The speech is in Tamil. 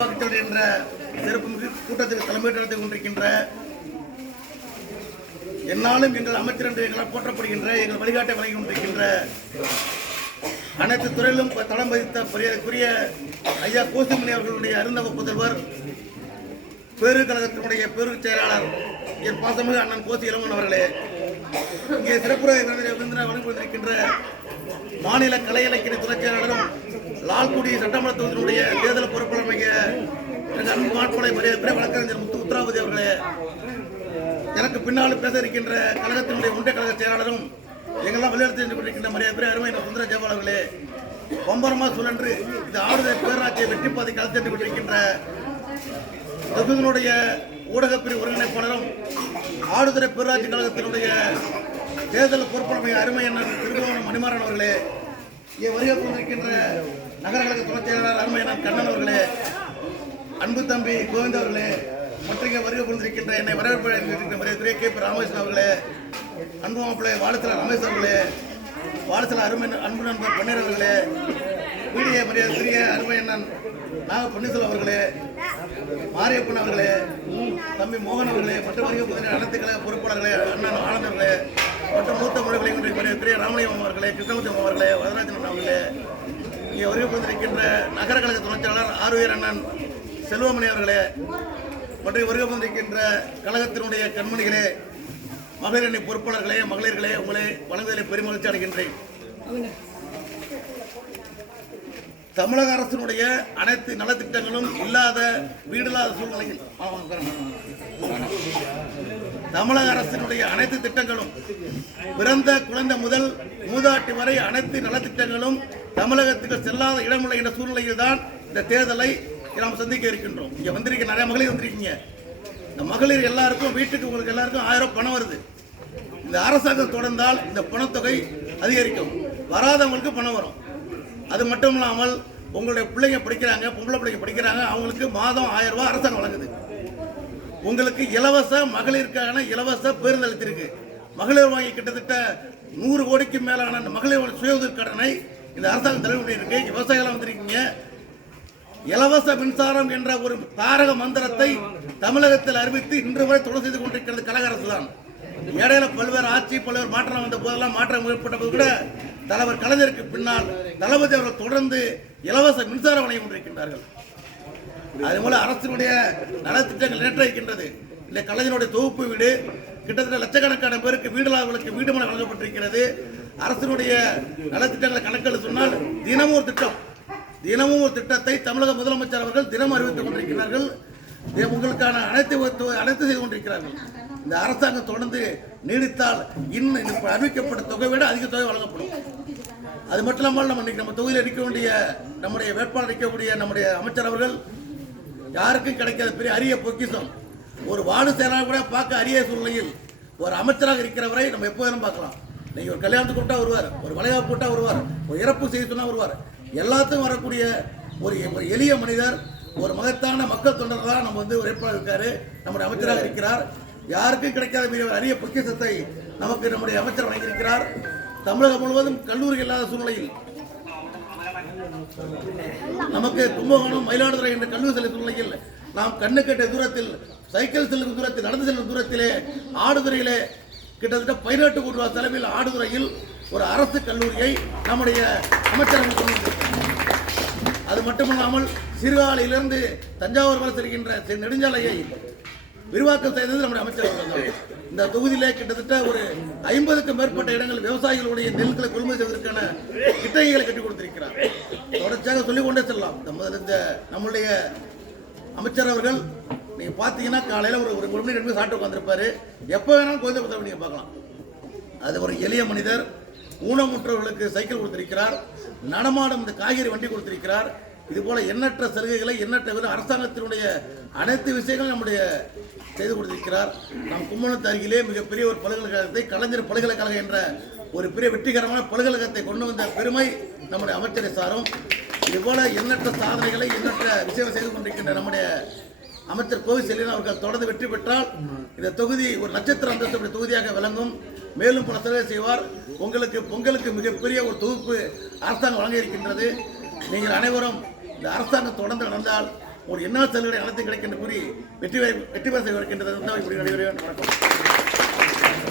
என்ற சிறப்பு கூட்டத்தில் தலைமை நடத்தி கொண்டிருக்கின்ற என்னாலும் எங்கள் அமைச்சர் என்று எங்களால் போற்றப்படுகின்ற எங்கள் வழிகாட்டை வழங்கி கொண்டிருக்கின்ற அனைத்து துறையிலும் தடம் பதித்த பெரியக்குரிய ஐயா கோசிமணி அவர்களுடைய அருந்தவ புதல்வர் பேரு கழகத்தினுடைய பேரு செயலாளர் என் பாசமிகு அண்ணன் கோசி இளவன் அவர்களே, இங்கே சிறப்புரை விருந்தினர் வழங்கி கொண்டிருக்கின்ற மாநில கலை இலக்கிய துறை செயலாளரும் லால்குடி சட்டமன்ற தொகுதியினுடைய தேர்தல் பொறுப்பாளர் அன்புமாட்படை வழக்கறிஞர் முத்து உத்தராபதி அவர்களே, எனக்கு பின்னால் பேச இருக்கின்ற கழகத்தினுடைய ஒன்றிய கழக செயலாளரும் எங்கெல்லாம் விளையாட்டு சென்று கொண்டிருக்கின்ற மரியாதை அருமை சுந்தர ஜெயபால் அவர்களே, பம்பரமா சுழன்று இந்த ஆடுதல் பேராட்சியை வெற்றி பாதை களம் சென்று கொண்டிருக்கின்ற தொகுதியினுடைய ஊடகப்பிரிவு ஒருங்கிணைப்பாளரும் ஆடுதுறை பேராட்சி கழகத்தினுடைய தேர்தல் பொறுப்பாளர் அருமை அண்ணன் திருபுவனம் மணிமாறன் அவர்களே, இங்கே வருகை கொண்டிருக்கின்ற நகர கழக துணை செயலாளர் அருமை அண்ணன் கண்ணன் அவர்களே, அன்பு தம்பி கோவிந்த் அவர்களே, மற்றும் இங்கே வருகை கொண்டிருக்கின்ற என்னை வரவேற்பு மரியாதை கே பி ராமகிருஷ்ணன் அவர்களே, அன்பு மாப்பிள்ளை வாடசிலர் ரமேஷ் அவர்களே, வாடசிலர் அருமை அன்பு நண்பர் பன்னீர் அவர்களே, மீடிய மரியாதை அருமை அண்ணன் நாக பன்னீர்செல்வம் அவர்களே, மாரியப்பன் அவர்களே, தம்பி மோகன் அவர்களே, மற்ற வருகை அனைத்து கழக பொறுப்பாளர்களே, அண்ணன் ஆனந்த் அவர்களே, மற்றும் மூத்த மொழிகளை கொண்டிருக்கிற ராமலிங்கம் அவர்களே, கிருஷ்ணமூர்த்தி அவர்களே, வரதராஜன் அவர்களே, இங்கே வருகை கொண்டிருக்கின்ற நகர கழக துணைச் செயலாளர் ஆர்வீர் அண்ணன் செல்வமணி அவர்களே, மற்றும் வருகை கொண்டிருக்கின்ற கழகத்தினுடைய கண்மணிகளே, மகளிர் அணி பொறுப்பாளர்களே, மகளிர்களே, உங்களை வழங்குவதில் பெருமகிழ்ச்சி அடைகின்றேன். தமிழக அரசினுடைய அனைத்து நலத்திட்டங்களும் இல்லாத வீடில்லாத சூழ்நிலையில் தமிழக அரசினுடைய அனைத்து திட்டங்களும் பிறந்த குழந்தை முதல் மூதாட்டி வரை அனைத்து நலத்திட்டங்களும் தமிழகத்துக்கு செல்லாத இடமில்லை என்ற சூழ்நிலையில் தான் இந்த தேர்தலை நாம் சந்திக்க இருக்கின்றோம். இங்க வந்திருக்க நிறைய மகளிர் வந்திருக்கீங்க. இந்த மகளிர் எல்லாருக்கும் வீட்டுக்கு உங்களுக்கு எல்லாருக்கும் 1000 ரூபாய் பணம் வருது. இந்த அரசாங்கம் தொடர்ந்தால் இந்த பணத்தொகை அதிகரிக்கும், வராதவங்களுக்கு பணம் வரும். அது மட்டும் இல்லாமல் உங்களுடைய பிள்ளைங்க படிக்கிறாங்க, பொம்பளை பிள்ளைங்க படிக்கிறாங்க, அவங்களுக்கு மாதம் 1000 ரூபாய் அரசாங்கம் வழங்குது. உங்களுக்கு இலவச மகளிருக்கான இலவச பேருந்து அளித்திருக்கு. மகளிர் வாங்கி கிட்டத்தட்ட 100 கோடிக்கு மேலான மகளிர் சுய உதவி கடனை இந்த அரசாங்கம் தலைவர் இருக்கு. விவசாயிகள் வந்திருக்கீங்க. இலவச மின்சாரம் என்ற ஒரு தாரக மந்திரத்தை தமிழகத்தில் அறிவித்து இன்று வரை தொடர் செய்து கொண்டிருக்கிறது கழக அரசு தான். இடையில பல்வேறு ஆட்சி பல்வேறு மாற்றம் வந்த போதெல்லாம் மாற்றம் ஏற்பட்ட போது கூட தலைவர் கலைஞருக்கு பின்னால் தளபதி அவர்கள் தொடர்ந்து இலவச மின்சாரம் வழங்கி கொண்டிருக்கின்றார்கள். அதுபோல அரசினுடைய நலத்திட்டங்கள் நேற்றிருக்கின்றது. இந்த கலைஞருடைய தொகுப்பு வீடு கிட்டத்தட்ட லட்சக்கணக்கான பேருக்கு வீடுகளுக்கு வீடு மனை வழங்கப்பட்டிருக்கிறது. அரசினுடைய நலத்திட்டங்களை கணக்கில் சொன்னால் தினமும் ஒரு திட்டத்தை தமிழக முதலமைச்சர் அவர்கள் தினம் அறிவித்துக் கொண்டிருக்கிறார்கள். உங்களுக்கான அனைத்து செய்து கொண்டிருக்கிறார்கள். இந்த அரசாங்கம் தொடர்ந்து நீடித்தால் இன்னும் அறிவிக்கப்பட்ட தொகை விட அதிக தொகை வழங்கப்படும். அது மட்டும் இல்லாமல் நம்ம தொகுதியில் இருக்க வேண்டிய நம்முடைய வேட்பாளர் இருக்கக்கூடிய நம்முடைய அமைச்சர் அவர்கள் யாருக்கும் கிடைக்காத பெரிய அரிய பொக்கிஷம். ஒரு வார்டு செயலாளர் கூட பார்க்க அரிய சூழ்நிலையில் ஒரு அமைச்சராக இருக்கிறவரை நம்ம எப்போ வேணும் பார்க்கலாம். நீங்கள் ஒரு கல்யாணத்துக்கு கூட்டா வருவார், ஒரு வளைகாப்பு கூட்டா வருவார், ஒரு இறப்பு செய்து சொன்னா வருவார். எல்லாத்துக்கும் வரக்கூடிய ஒரு எளிய மனிதர், ஒரு மகத்தான மக்கள் தொண்டர் தான் நம்ம ஒரு வேட்பாளர் இருக்காரு, நம்முடைய அமைச்சராக இருக்கிறார். யாருக்கும் கிடைக்காத அரிய பொக்கிஷத்தை நமக்கு நம்முடைய அமைச்சர் வழங்கியிருக்கிறார். தமிழகம் முழுவதும் கல்லூரி இல்லாத சூழ்நிலையில் நமக்கு கும்பகோணம் மயிலாடுதுறை என்ற கல்லூரி செல்லும் சூழ்நிலையில் நாம் கண்ணு கட்ட தூரத்தில் சைக்கிள் செல்லும் தூரத்தில் நடந்து செல்லும் தூரத்திலே ஆடுதுறையிலே கிட்டத்தட்ட 18 கோடி ரூபாய் செலவில் ஆடுதுறையில் ஒரு அரசு கல்லூரியை நம்முடைய அமைச்சர். அது மட்டுமல்லாமல் சீர்காழியிலிருந்து தஞ்சாவூர் வரை செல்கின்ற நெடுஞ்சாலையை விரிவாக்கம் செய்தது நம்முடைய அமைச்சர். இந்த தொகுதியிலே கிட்டத்தட்ட ஒரு 50க்கும் மேற்பட்ட இடங்கள் விவசாயிகளுடைய நெல்களை கொள்முதல் செய்வதற்கான கிட்டங்களை கட்டி கொடுத்திருக்கிறார். தொடர்ச்சியாக சொல்லிக் கொண்டே செல்லலாம். நம்முடைய அமைச்சர் அவர்கள் நீங்க பாத்தீங்கன்னா காலையில ஒரு மணி 2 மணி சாப்பிட்டு உட்காந்துருப்பாரு. எப்போ வேணாலும் கோயில் பத்திரம் நீங்க பார்க்கலாம். அது ஒரு எளிய மனிதர். ஊனமுற்றவர்களுக்கு சைக்கிள் கொடுத்திருக்கிறார், நடமாடும் இந்த காய்கறி வண்டி கொடுத்திருக்கிறார். இது போல எண்ணற்ற சலுகைகளை எண்ணற்ற அரசாங்கத்தினுடைய அனைத்து விஷயங்களும் நம்முடைய செய்து கொடுத்திருக்கிறார். நம் கும்பகோணத்து அருகிலே மிகப்பெரிய ஒரு பல்கலைக்கழகத்தை கலைஞர் பல்கலைக்கழகம் என்ற ஒரு பெரிய வெற்றிகரமான பல்கலைக்கழகத்தை கொண்டு வந்த பெருமை நம்முடைய அமைச்சரை சாரும். இதுபோல எண்ணற்ற சாதனைகளை எண்ணற்ற விஷயங்கள் செய்து கொண்டிருக்கின்ற நம்முடைய அமைச்சர் கோவி செல்வன் அவர்கள் தொடர்ந்து வெற்றி பெற்றால் இந்த தொகுதி ஒரு நட்சத்திர அந்தஸ்து தொகுதியாக விளங்கும். மேலும் பல சேவை செய்வார். பொங்கலுக்கு மிகப்பெரிய ஒரு தொகுப்பு அரசாங்கம் வழங்க இருக்கின்றது. நீங்கள் அனைவரும் இந்த அரசாங்கம் தொடர்ந்து நடந்தால் ஒரு என்ன செல்களை அனைத்து கிடைக்கின்ற கூறி வெற்றி பெற செய்வதற்கின்றது வணக்கம்.